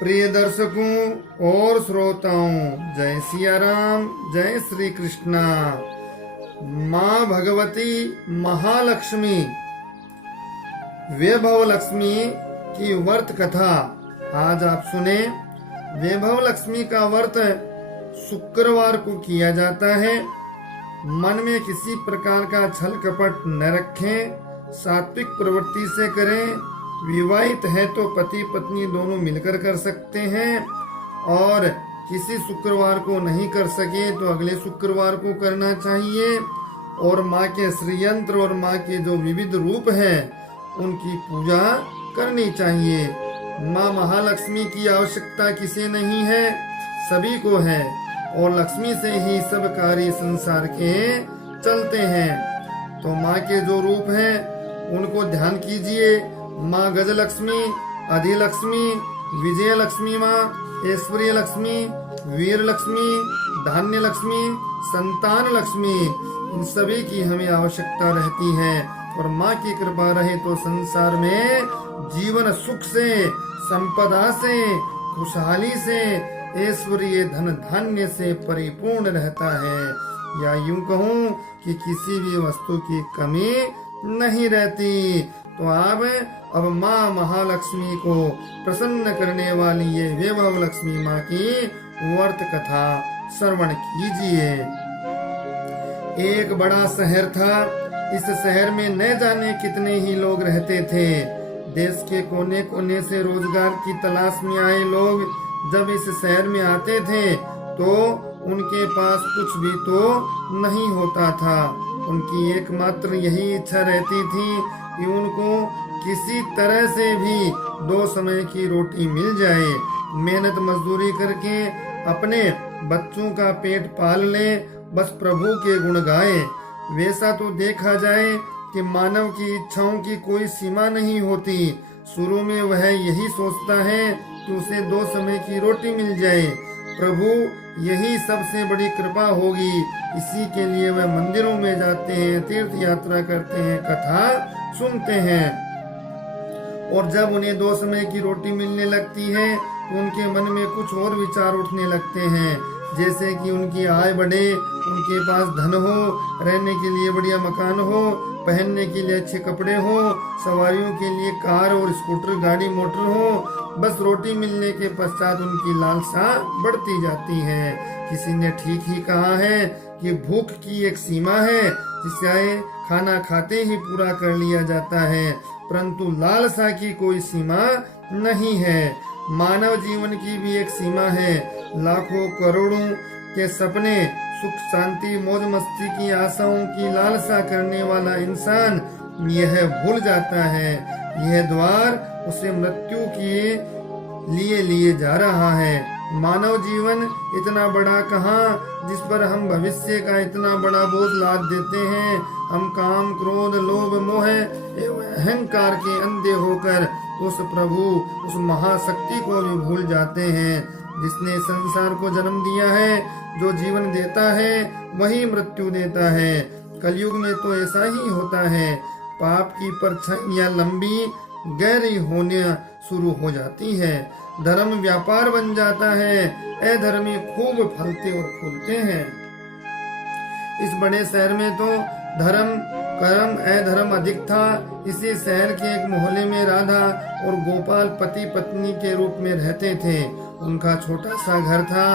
प्रिय दर्शकों और श्रोताओं, जय सिया राम, जय श्री कृष्णा। माँ भगवती महालक्ष्मी वैभव लक्ष्मी की व्रत कथा आज आप सुने। वैभव लक्ष्मी का व्रत शुक्रवार को किया जाता है। मन में किसी प्रकार का छल कपट न रखें, सात्विक प्रवृत्ति से करें। विवाहित है तो पति पत्नी दोनों मिलकर कर सकते हैं, और किसी शुक्रवार को नहीं कर सके तो अगले शुक्रवार को करना चाहिए। और माँ के श्रीयंत्र और माँ के जो विविध रूप हैं उनकी पूजा करनी चाहिए। माँ महालक्ष्मी की आवश्यकता किसे नहीं है, सभी को है, और लक्ष्मी से ही सब कार्य संसार के चलते हैं। तो माँ के जो रूप हैं उनको ध्यान कीजिए। माँ गजलक्ष्मी, अधिलक्ष्मी, विजय लक्ष्मी माँ, ऐश्वर्य लक्ष्मी, वीर लक्ष्मी, धान्य लक्ष्मी, संतान लक्ष्मी, इन सभी की हमें आवश्यकता रहती है। और माँ की कृपा रहे तो संसार में जीवन सुख से, संपदा से, खुशहाली से, ऐश्वर्य धन धान्य से परिपूर्ण रहता है, या यूं कहूँ कि किसी भी वस्तु की कमी नहीं रहती। तो आप अब माँ महालक्ष्मी को प्रसन्न करने वाली ये वैभव लक्ष्मी माँ की व्रत कथा श्रवण कीजिए। एक बड़ा शहर था। इस शहर में न जाने कितने ही लोग रहते थे। देश के कोने कोने से रोजगार की तलाश में आए लोग जब इस शहर में आते थे तो उनके पास कुछ भी तो नहीं होता था। उनकी एकमात्र यही इच्छा रहती थी कि उनको किसी तरह से भी 2 समय की रोटी मिल जाए। मेहनत मजदूरी करके अपने बच्चों का पेट पाल ले, बस प्रभु के गुण गाए। वैसा तो देखा जाए कि मानव की इच्छाओं की कोई सीमा नहीं होती। शुरू में वह यही सोचता है कि उसे 2 समय की रोटी मिल जाए। प्रभु यही सबसे बड़ी कृपा होगी, इसी के लिए वह मंदिरों में जाते हैं, तीर्थ यात्रा करते हैं, कथा सुनते हैं। और जब उन्हें 2 समय की रोटी मिलने लगती है तो उनके मन में कुछ और विचार उठने लगते हैं, जैसे कि उनकी आय बढ़े, उनके पास धन हो, रहने के लिए बढ़िया मकान हो, पहनने के लिए अच्छे कपड़े हो, सवारियों के लिए कार और स्कूटर गाड़ी मोटर हो। बस रोटी मिलने के पश्चात उनकी लालसा बढ़ती जाती है। किसी ने ठीक ही कहा है कि भूख की एक सीमा है जिसे खाना खाते ही पूरा कर लिया जाता है, परंतु लालसा की कोई सीमा नहीं है। मानव जीवन की भी एक सीमा है। लाखों करोड़ों के सपने, सुख शांति मौज मस्ती की आशाओं की लालसा करने वाला इंसान यह भूल जाता है, यह द्वार उसे मृत्यु के लिए जा रहा है। मानव जीवन इतना बड़ा कहाँ जिस पर हम भविष्य का इतना बड़ा बोझ लाद देते हैं। हम काम क्रोध लोभ मोह एवं अहंकार के अंधे होकर उस प्रभु, उस महाशक्ति को भी भूल जाते हैं जिसने संसार को जन्म दिया है। जो जीवन देता है वही मृत्यु देता है। कलयुग में तो ऐसा ही होता है। पाप की परछाइयां लंबी गहरी होने शुरू हो जाती है। धर्म व्यापार बन जाता है। अधर्मी खूब फलते और फूलते हैं। इस बड़े शहर में तो धर्म कर्म अधर्म अधिक था। इसी शहर के एक मोहल्ले में राधा और गोपाल पति पत्नी के रूप में रहते थे। उनका छोटा सा घर था,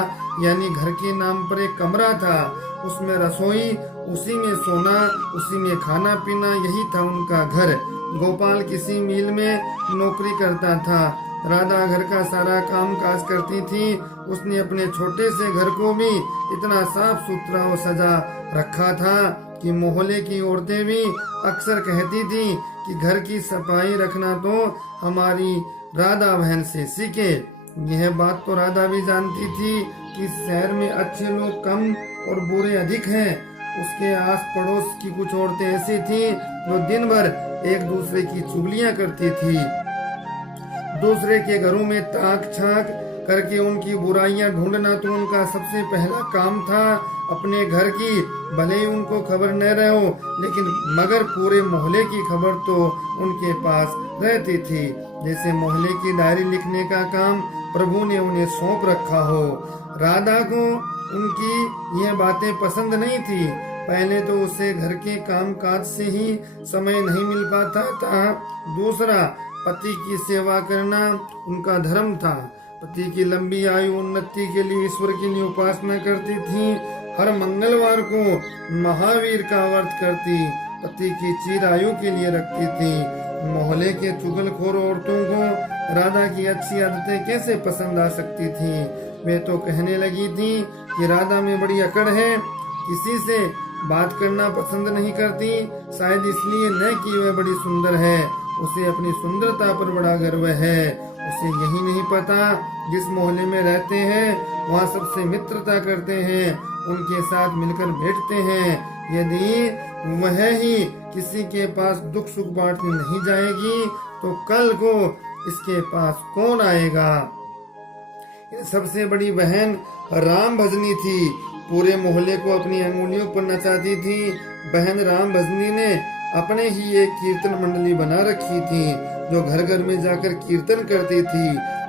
यानी घर के नाम पर एक कमरा था। उसमें रसोई, उसी में सोना, उसी में खाना पीना, यही था उनका घर। गोपाल किसी मिल में नौकरी करता था। राधा घर का सारा काम काज करती थी। उसने अपने छोटे से घर को भी इतना साफ सुथरा और सजा रखा था कि मोहल्ले की औरतें भी अक्सर कहती थी कि घर की सफाई रखना तो हमारी राधा बहन से सीखे। यह बात तो राधा भी जानती थी कि शहर में अच्छे लोग कम और बुरे अधिक हैं। उसके आस पड़ोस की कुछ औरतें ऐसी थी जो दिन भर एक दूसरे की चुगलियां करती थी, दूसरे के घरों में ताक छाक करके उनकी बुराइयां ढूंढना तो उनका सबसे पहला काम था। अपने घर की भले ही उनको खबर न रहो, लेकिन मगर पूरे मोहल्ले की खबर तो उनके पास रहती थी। जैसे मोहल्ले की डायरी लिखने का काम प्रभु ने उन्हें सौंप रखा हो। राधा को उनकी ये बातें पसंद नहीं थी। पहले तो उसे घर के काम काज से ही समय नहीं मिल पाता था। दूसरा, पति की सेवा करना उनका धर्म था। पति की लंबी आयु उन्नति के लिए ईश्वर के लिए उपासना करती थी। हर मंगलवार को महावीर का व्रत करती, पति की चिर आयु के लिए रखती थी। मोहल्ले के चुगलखोर औरतों को राधा की अच्छी आदतें कैसे पसंद आ सकती थी। वे तो कहने लगी थी कि राधा में बड़ी अकड़ है, किसी से बात करना पसंद नहीं करती, शायद इसलिए न कि वह बड़ी सुंदर है, उसे अपनी सुंदरता पर बड़ा गर्व है। उसे यही नहीं पता जिस मोहल्ले में रहते हैं वहाँ सबसे मित्रता करते हैं, उनके साथ मिलकर बैठते हैं। यदि वह ही किसी के पास दुख सुख बांटने नहीं जाएगी तो कल को इसके पास कौन आएगा। सबसे बड़ी बहन राम भजनी थी, पूरे मोहल्ले को अपनी अंगुलियों पर नचाती थी। बहन राम भजनी ने अपने ही एक कीर्तन मंडली बना रखी थी जो घर घर में जाकर कीर्तन करती थी।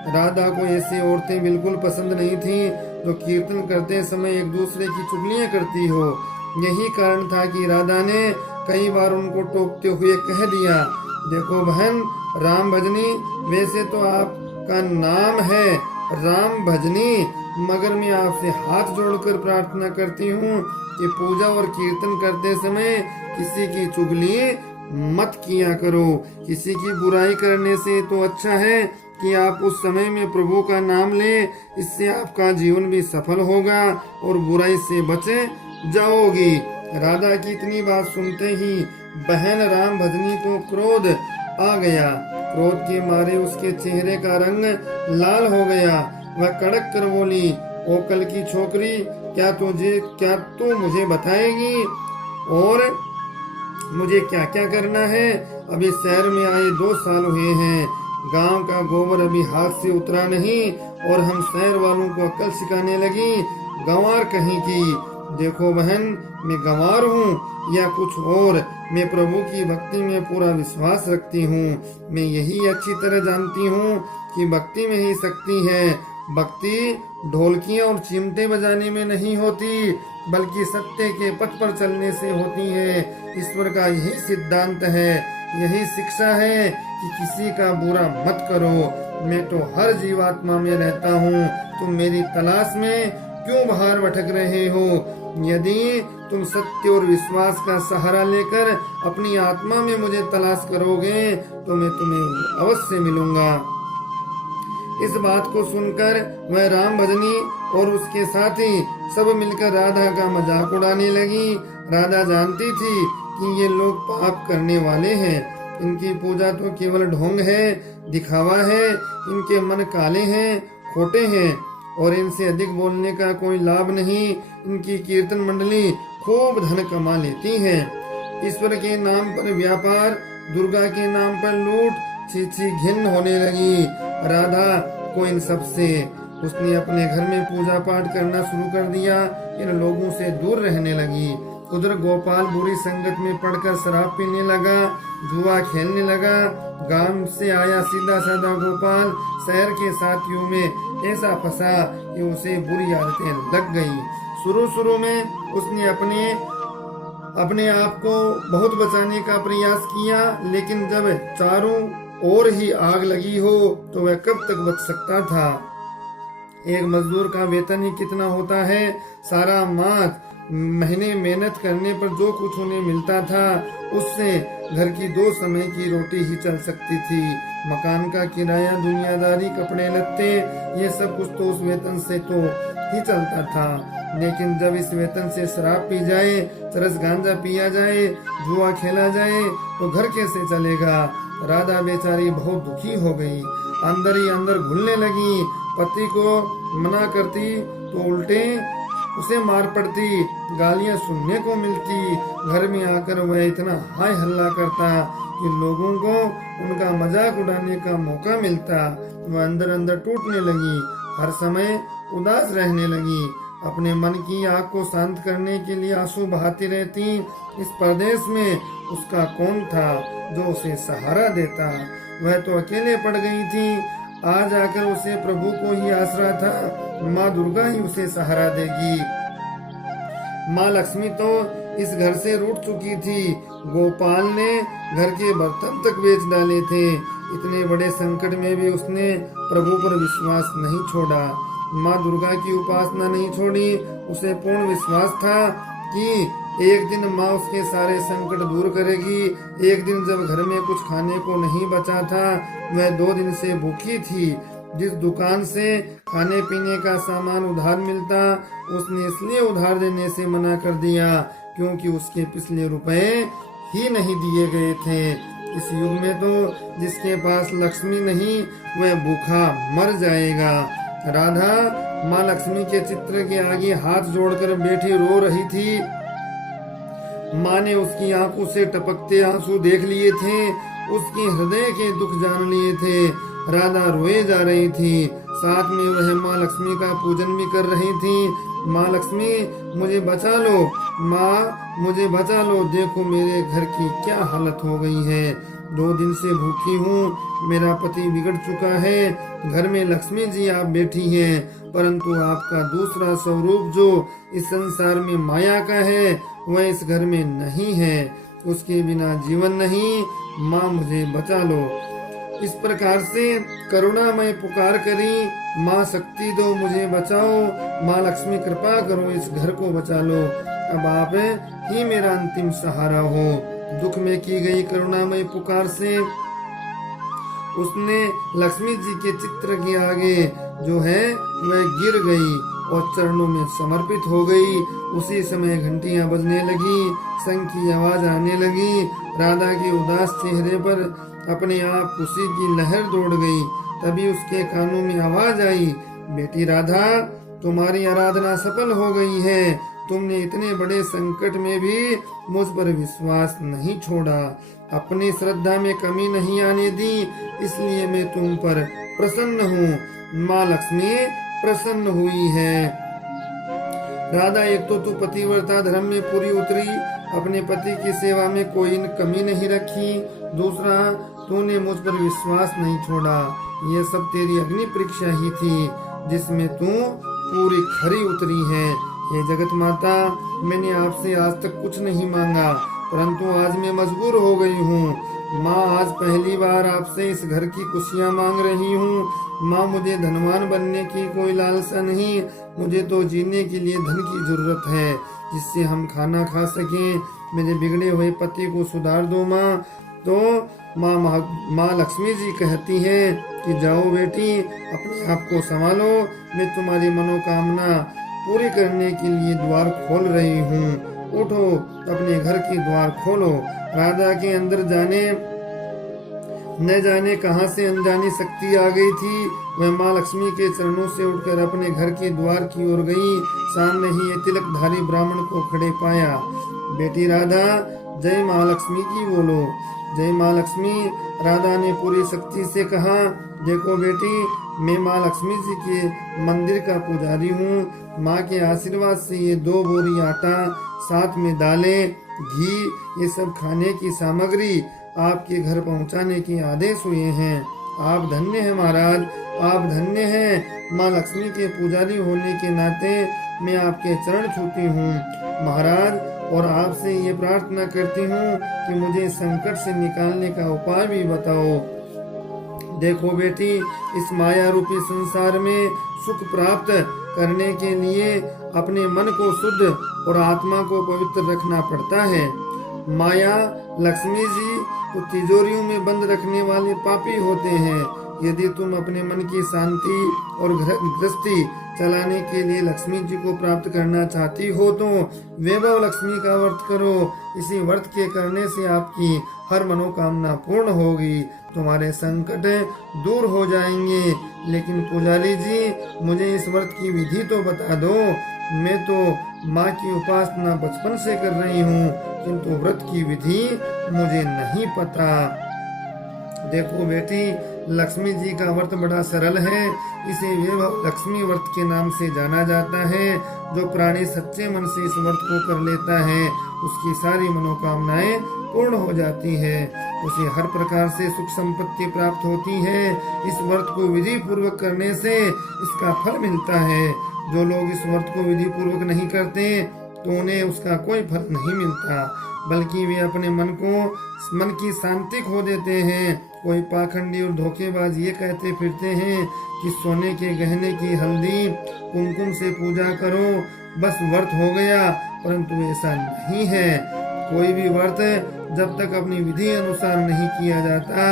राधा को ऐसी औरतें बिल्कुल पसंद नहीं थी जो कीर्तन करते समय एक दूसरे की चुगलियां करती हो। यही कारण था कि राधा ने कई बार उनको टोकते हुए कह दिया, देखो बहन राम भजनी, वैसे तो आपका नाम है राम भजनी, मगर मैं आपसे हाथ जोड़कर प्रार्थना करती हूँ कि पूजा और कीर्तन करते समय किसी की चुगली मत किया करो। किसी की बुराई करने से तो अच्छा है कि आप उस समय में प्रभु का नाम ले, इससे आपका जीवन भी सफल होगा और बुराई से बचे जाओगी। राधा की इतनी बात सुनते ही बहन राम भजनी को क्रोध आ गया। क्रोध के मारे उसके चेहरे का रंग लाल हो गया। वह कड़क कर बोली, ओ कल की छोकरी, क्या तू मुझे बताएगी और मुझे क्या क्या करना है। अभी शहर में आए 2 साल हुए हैं, गांव का गोबर अभी हाथ से उतरा नहीं और हम शहर वालों को अक्ल सिखाने लगी। गंवार कहीं की। देखो बहन, मैं गंवार हूँ या कुछ और, मैं प्रभु की भक्ति में पूरा विश्वास रखती हूँ। मैं यही अच्छी तरह जानती हूँ कि भक्ति में ही शक्ति है। भक्ति ढोलकियाँ और चिमटे बजाने में नहीं होती, बल्कि सत्य के पथ पर चलने से होती है। ईश्वर का यही सिद्धांत है, यही शिक्षा है कि किसी का बुरा मत करो। मैं तो हर जीवात्मा में रहता हूँ, तुम मेरी तलाश में क्यों बाहर भटक रहे हो। यदि तुम सत्य और विश्वास का सहारा लेकर अपनी आत्मा में मुझे तलाश करोगे तो मैं तुम्हें अवश्य मिलूंगा। इस बात को सुनकर वह राम भजनी और उसके साथी सब मिलकर राधा का मजाक उड़ाने लगी। राधा जानती थी कि ये लोग पाप करने वाले हैं, इनकी पूजा तो केवल ढोंग है, दिखावा है, इनके मन काले हैं, खोटे हैं और इनसे अधिक बोलने का कोई लाभ नहीं। इनकी कीर्तन मंडली खूब धन कमा लेती है। ईश्वर के नाम पर व्यापार, दुर्गा के नाम पर लूट, छी घिन होने लगी। राधा को इन सब से उसने अपने घर में पूजा पाठ करना शुरू कर दिया, इन लोगों से दूर रहने लगी। उधर गोपाल बुरी संगत में पड़कर शराब पीने लगा, जुआ खेलने लगा। गांव से आया सीधा साधा गोपाल शहर के साथियों में ऐसा फंसा कि उसे बुरी आदतें लग गई। शुरू में उसने अपने आप को बहुत बचाने का प्रयास किया, लेकिन जब चारों ओर ही आग लगी हो तो वह कब तक बच सकता था। एक मजदूर का वेतन ही कितना होता है। सारा माह महीने मेहनत करने पर जो कुछ उन्हें मिलता था उससे घर की 2 समय की रोटी ही चल सकती थी। मकान का किराया, दुनियादारी, कपड़े लत्ते, ये सब कुछ तो उस वेतन से तो ही चलता था। लेकिन जब इस वेतन से शराब पी जाए, चरस गांजा पिया जाए, जुआ खेला जाए तो घर कैसे चलेगा। राधा बेचारी बहुत दुखी हो गई, अंदर ही अंदर घुलने लगी। पति को मना करती तो उल्टे उसे मार पड़ती, गालियां सुनने को मिलती। घर में आकर वह इतना हाय हल्ला करता कि लोगों को उनका मजाक उड़ाने का मौका मिलता। वह अंदर अंदर टूटने लगी, हर समय उदास रहने लगी। अपने मन की आग को शांत करने के लिए आंसू बहाती रहती। इस प्रदेश में उसका कौन था जो उसे सहारा देता? वह तो अकेले पड़ गई थी। आज आकर उसे प्रभु को ही आसरा था। माँ दुर्गा ही उसे सहारा देगी। माँ लक्ष्मी तो इस घर से रूठ चुकी थी। गोपाल ने घर के बर्तन तक बेच डाले थे। इतने बड़े संकट में भी उसने प्रभु पर विश्वास नहीं छोड़ा। माँ दुर्गा की उपासना नहीं छोड़ी। उसे पूर्ण विश्वास था कि एक दिन माँ उसके सारे संकट दूर करेगी। एक दिन जब घर में कुछ खाने को नहीं बचा था, वह 2 दिन से भूखी थी। जिस दुकान से खाने पीने का सामान उधार मिलता, उसने इसलिए उधार देने से मना कर दिया क्योंकि उसके पिछले रुपए ही नहीं दिए गए थे। इस युग में तो जिसके पास लक्ष्मी नहीं, वह भूखा मर जाएगा। राधा माँ लक्ष्मी के चित्र के आगे हाथ जोड़कर बैठी रो रही थी। माँ ने उसकी आंखों से टपकते आंसू देख लिए थे, उसके हृदय के दुख जान लिए थे। राधा रोए जा रही थी, साथ में वह माँ लक्ष्मी का पूजन भी कर रही थी। माँ लक्ष्मी मुझे बचा लो, माँ मुझे बचा लो, देखो मेरे घर की क्या हालत हो गई है। 2 दिन से भूखी हूँ, मेरा पति बिगड़ चुका है। घर में लक्ष्मी जी आप बैठी हैं, परंतु आपका दूसरा स्वरूप जो इस संसार में माया का है, वह इस घर में नहीं है। उसके बिना जीवन नहीं। माँ मुझे बचा लो। इस प्रकार से करुणामय पुकार करी। माँ शक्ति दो, मुझे बचाओ। माँ लक्ष्मी कृपा करो, इस घर को बचा लो। अब आप ही मेरा अंतिम सहारा हो। दुख में की गई करुणामय पुकार से उसने लक्ष्मी जी के चित्र के आगे जो है वह गिर गई और चरणों में समर्पित हो गई। उसी समय घंटियां बजने लगी, शंख की आवाज आने लगी। राधा के उदास चेहरे पर अपने आप खुशी की लहर दौड़ गई। तभी उसके कानों में आवाज आई, बेटी राधा, तुम्हारी आराधना सफल हो गई है। तुमने इतने बड़े संकट में भी मुझ पर विश्वास नहीं छोड़ा, अपनी श्रद्धा में कमी नहीं आने दी, इसलिए मैं तुम पर प्रसन्न हूँ। माँ लक्ष्मी प्रसन्न हुई है। राधा, एक तो तू पतिव्रता धर्म में पूरी उतरी, अपने पति की सेवा में कोई कमी नहीं रखी। दूसरा, तूने मुझ पर विश्वास नहीं छोड़ा। ये सब तेरी अग्नि परीक्षा ही थी, जिसमें तू पूरी खरी उतरी है। हे जगत माता, मैंने आपसे आज तक कुछ नहीं मांगा, परंतु आज मैं मजबूर हो गई हूँ। माँ, आज पहली बार आपसे इस घर की खुशियाँ मांग रही हूँ। माँ, मुझे धनवान बनने की कोई लालसा नहीं, मुझे तो जीने के लिए धन की जरूरत है, जिससे हम खाना खा सकें। मेरे बिगड़े हुए पति को सुधार दो माँ। तो माँ लक्ष्मी जी कहती हैं कि जाओ बेटी, अपने आप को संभालो, मैं तुम्हारी मनोकामना पूरी करने के लिए द्वार खोल रही हूँ। उठो, अपने घर की द्वार खोलो। राधा के अंदर न जाने कहां से अनजानी शक्ति आ गई थी। वह माँ लक्ष्मी के चरणों से उठकर अपने घर के द्वार की ओर गई। सामने ही एक तिलकधारी ब्राह्मण को खड़े पाया। बेटी राधा, जय माँ लक्ष्मी की बोलो। जय माँ लक्ष्मी। राधा ने पूरी शक्ति से कहा, देखो बेटी, मैं माँ लक्ष्मी जी के मंदिर का पुजारी हूँ। माँ के आशीर्वाद से ये 2 बोरी आटा, साथ में दालें, घी, ये सब खाने की सामग्री आपके घर पहुँचाने के आदेश हुए हैं। आप धन्य हैं महाराज, आप धन्य हैं। माँ लक्ष्मी के पुजारी होने के नाते मैं आपके चरण छूती हूँ महाराज, और आपसे ये प्रार्थना करती हूँ कि मुझे संकट से निकालने का उपाय भी बताओ। देखो बेटी, इस माया रूपी संसार में सुख प्राप्त करने के लिए अपने मन को शुद्ध और आत्मा को पवित्र रखना पड़ता है। माया लक्ष्मी जी तो तिजोरियों में बंद रखने वाले पापी होते हैं। यदि तुम अपने मन की शांति और गृहस्थी चलाने के लिए लक्ष्मी जी को प्राप्त करना चाहती हो तो वैभव लक्ष्मी का व्रत करो। इसी व्रत के करने से आपकी हर मनोकामना पूर्ण होगी, तुम्हारे संकट दूर हो जाएंगे। लेकिन पुजारी जी, मुझे इस व्रत की विधि तो बता दो। मैं तो माँ की उपासना बचपन से कर रही हूँ, किंतु व्रत की विधि मुझे नहीं पता। देखो बेटी, लक्ष्मी जी का व्रत बड़ा सरल है। इसे वैभव लक्ष्मी व्रत के नाम से जाना जाता है। जो प्राणी सच्चे मन से इस व्रत को कर लेता है उसकी सारी मनोकामनाएं पूर्ण हो जाती है। उसे हर प्रकार से सुख संपत्ति प्राप्त होती है। इस व्रत को विधि पूर्वक करने से इसका फल मिलता है। जो लोग इस व्रत को विधि पूर्वक नहीं करते तो उन्हें उसका कोई फल नहीं मिलता, बल्कि वे अपने मन की शांति खो देते हैं। कोई पाखंडी और धोखेबाज ये कहते फिरते हैं कि सोने के गहने की हल्दी कुमकुम से पूजा करो, बस व्रत हो गया, परंतु ऐसा नहीं है। कोई भी व्रत जब तक अपनी विधि अनुसार नहीं किया जाता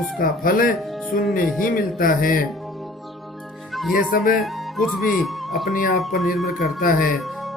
उसका फल शून्य ही मिलता है। ये सब कुछ भी अपने आप पर निर्भर करता है।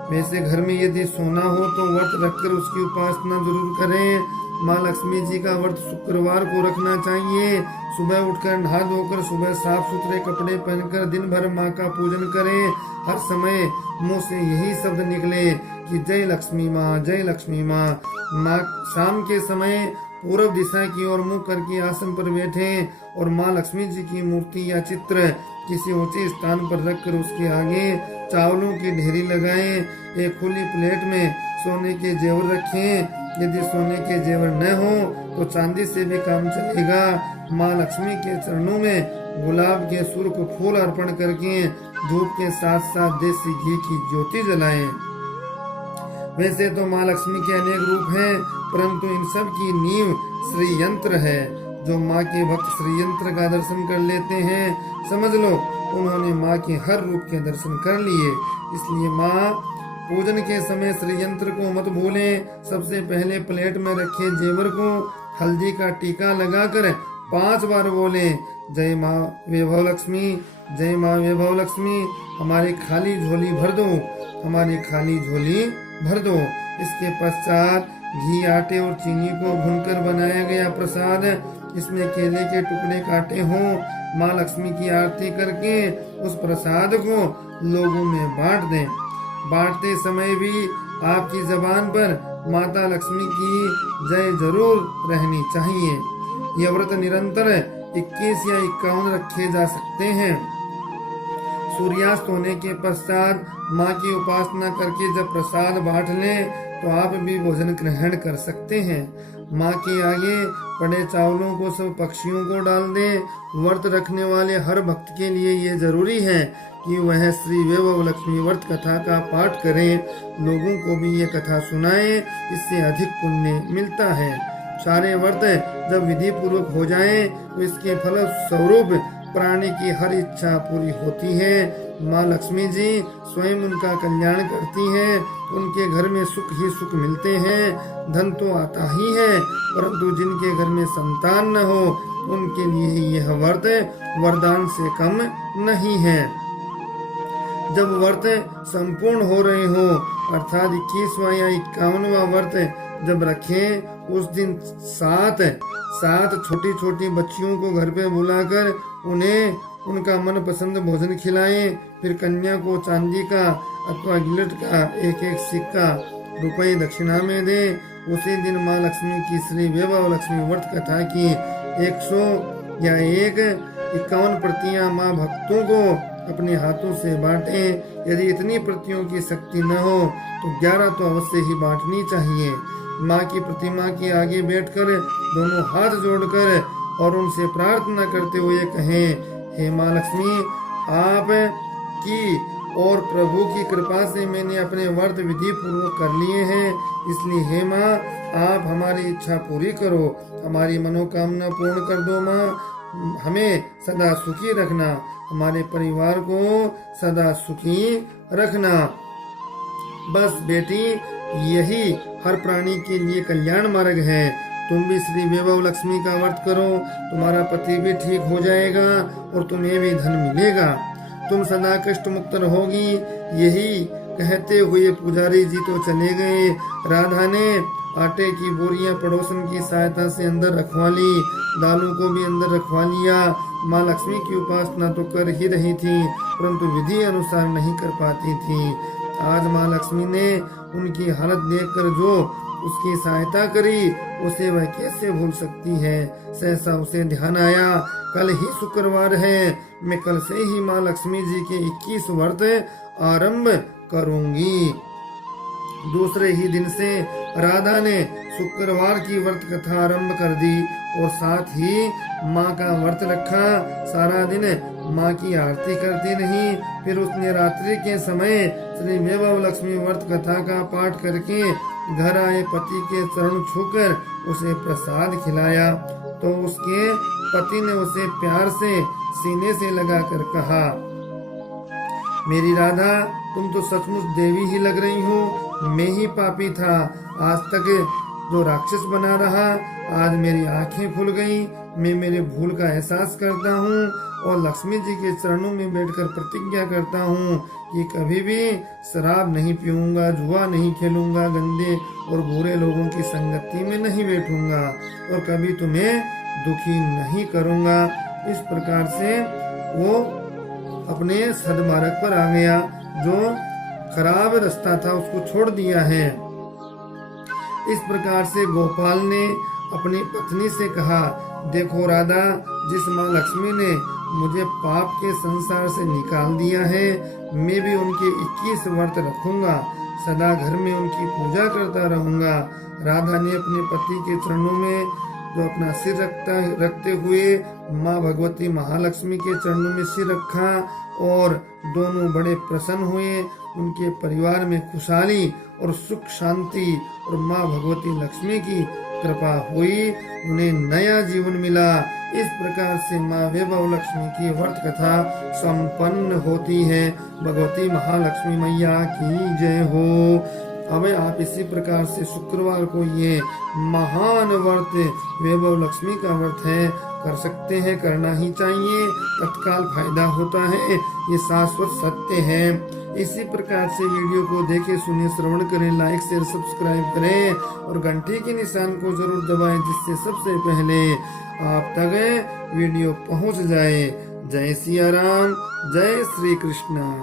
वैसे घर में यदि सोना हो तो व्रत रखकर उसकी उपासना जरूर करें। माँ लक्ष्मी जी का व्रत शुक्रवार को रखना चाहिए। सुबह उठकर नहा धोकर सुबह साफ सुथरे कपड़े पहनकर दिन भर माँ का पूजन करें। हर समय मुंह से यही शब्द निकले कि जय लक्ष्मी माँ, जय लक्ष्मी माँ। माँ शाम के समय पूर्व दिशा की ओर मुंह करके आसन पर बैठे और माँ लक्ष्मी जी की मूर्ति या चित्र किसी ऊंचे स्थान पर रखकर उसके आगे चावलों की ढेरी लगाएं। एक खुली प्लेट में सोने के जेवर रखें। यदि सोने के जेवर न हो तो चांदी से भी काम चलेगा। माँ लक्ष्मी के चरणों में गुलाब के सुर्ख फूल अर्पण करके धूप के साथ साथ देसी घी की ज्योति जलाएं। वैसे तो माँ लक्ष्मी के अनेक रूप हैं, परंतु इन सब की नींव श्री यंत्र है। जो माँ के भक्त श्री यंत्र का दर्शन कर लेते हैं, समझ लो उन्होंने माँ के हर रूप के दर्शन कर लिए। इसलिए माँ पूजन के समय श्री यंत्र को मत भूलें। सबसे पहले प्लेट में रखे जेवर को हल्दी का टीका लगाकर 5 बार बोले, जय माँ वैभव लक्ष्मी, जय माँ वैभव लक्ष्मी। हमारी खाली झोली भर दो, हमारी खाली झोली भर दो। इसके पश्चात घी, आटे और चीनी को भूनकर बनाया गया प्रसाद, इसमें केले के टुकड़े काटे हों, माँ लक्ष्मी की आरती करके उस प्रसाद को लोगों में बांट दें। बांटते समय भी आपकी जबान पर माता लक्ष्मी की जय जरूर रहनी चाहिए। यह व्रत निरंतर 21 या 51 रखे जा सकते हैं। सूर्यास्त होने के पश्चात माँ की उपासना करके जब प्रसाद बांट लें तो आप भी भोजन ग्रहण कर सकते हैं। माँ के आगे पड़े चावलों को सब पक्षियों को डाल दें। व्रत रखने वाले हर भक्त के लिए ये जरूरी है कि वह श्री वैभव लक्ष्मी व्रत कथा का पाठ करें, लोगों को भी ये कथा सुनाएं, इससे अधिक पुण्य मिलता है। सारे व्रत जब विधि पूर्वक हो जाएं तो इसके फल स्वरूप प्राणी की हर इच्छा पूरी होती है। माँ लक्ष्मी जी स्वयं उनका कल्याण करती हैं। उनके घर में सुख ही सुख मिलते हैं। धन तो आता ही है, परंतु जिनके घर में संतान न हो उनके लिए यह व्रत वरदान से कम नहीं है। जब व्रत संपूर्ण हो रहे हो, अर्थात 21वां या 51वां व्रत जब रखें, उस दिन 7 छोटी छोटी बच्चियों को घर पे बुलाकर उन्हें उनका मन पसंद भोजन खिलाएं। फिर कन्या को चांदी का अथवा गिलट का 1-1 सिक्का रुपए दक्षिणा में दें। उसी दिन माँ लक्ष्मी की श्री वैभव लक्ष्मी व्रत कथा की 100 या 51 प्रतियां माँ भक्तों को अपने हाथों से बांटें। यदि इतनी प्रतियों की शक्ति न हो तो 11 तो अवश्य ही बांटनी चाहिए। माँ की प्रतिमा के आगे बैठकर दोनों हाथ जोड़कर और उनसे प्रार्थना करते हुए कहें, हे माँ लक्ष्मी, आप की और प्रभु की कृपा से मैंने अपने व्रत विधि पूर्वक कर लिए हैं। इसलिए हे माँ, आप हमारी इच्छा पूरी करो, हमारी मनोकामना पूर्ण कर दो। माँ, हमें सदा सुखी रखना, हमारे परिवार को सदा सुखी रखना। बस बेटी, यही हर प्राणी के लिए कल्याण मार्ग है। तुम भी श्री वैभव लक्ष्मी का व्रत करो, तुम्हारा पति भी ठीक हो जाएगा और तुम्हें भी धन मिलेगा। तुम सदा कष्ट मुक्त रहोगी। यही कहते हुए पुजारी जी तो चले गए। राधा ने आटे की बोरियां पड़ोसन की सहायता से अंदर रखवा ली, दालों को भी अंदर रखवा लिया। माँ लक्ष्मी की उपासना तो कर ही रही थी, परंतु विधि अनुसार नहीं कर पाती थी। आज माँ लक्ष्मी ने उनकी हालत देखकर जो उसकी सहायता करी, उसे वह कैसे भूल सकती है। सहसा उसे ध्यान आया, कल ही शुक्रवार है, मैं कल से ही माँ लक्ष्मी जी के 21 व्रत आरंभ करूंगी। दूसरे ही दिन से राधा ने शुक्रवार की व्रत कथा आरंभ कर दी और साथ ही माँ का व्रत रखा। सारा दिन माँ की आरती करती रही। फिर उसने रात्रि के समय श्री वैभव लक्ष्मी व्रत कथा का पाठ करके घर आए पति के चरण छूकर उसे प्रसाद खिलाया तो उसके पति ने उसे प्यार से सीने से लगाकर कहा, मेरी राधा, तुम तो सचमुच देवी ही लग रही हो। मैं ही पापी था, आज तक जो राक्षस बना रहा, आज मेरी आंखें खुल गई। मैं मेरे भूल का एहसास करता हूँ और लक्ष्मी जी के चरणों में बैठकर प्रतिज्ञा करता हूँ कि कभी भी शराब नहीं पीऊंगा, जुआ नहीं खेलूंगा, गंदे और बुरे लोगों की संगति में नहीं बैठूंगा और कभी तुम्हें दुखी नहीं करूंगा। इस प्रकार से वो अपने सद्मार्ग पर आ गया, जो खराब रास्ता था उसको छोड़ दिया है। इस प्रकार से गोपाल ने अपनी पत्नी से कहा, देखो राधा, जिस माँ लक्ष्मी ने मुझे पाप के संसार से निकाल दिया है, मैं भी उनके 21 व्रत रखूंगा, सदा घर में उनकी पूजा करता रहूंगा। राधा ने अपने पति के चरणों में जो अपना सिर रखते हुए माँ भगवती महालक्ष्मी के चरणों में सिर रखा और दोनों बड़े प्रसन्न हुए। उनके परिवार में खुशहाली और सुख शांति और माँ भगवती लक्ष्मी की कृपा हुई, उन्हें नया जीवन मिला। इस प्रकार से माँ वैभव लक्ष्मी की व्रत कथा संपन्न होती है। भगवती महालक्ष्मी मैया की जय हो। अब आप इसी प्रकार से शुक्रवार को ये महान व्रत वैभव लक्ष्मी का व्रत है, कर सकते हैं, करना ही चाहिए, तत्काल फायदा होता है, ये शाश्वत सत्य है। इसी प्रकार से वीडियो को देखें, सुने, श्रवण करें, लाइक शेयर सब्सक्राइब करें और घंटी के निशान को जरूर दबाएं, जिससे सबसे पहले आप तक वीडियो पहुंच जाए। जय सिया राम, जय श्री कृष्ण।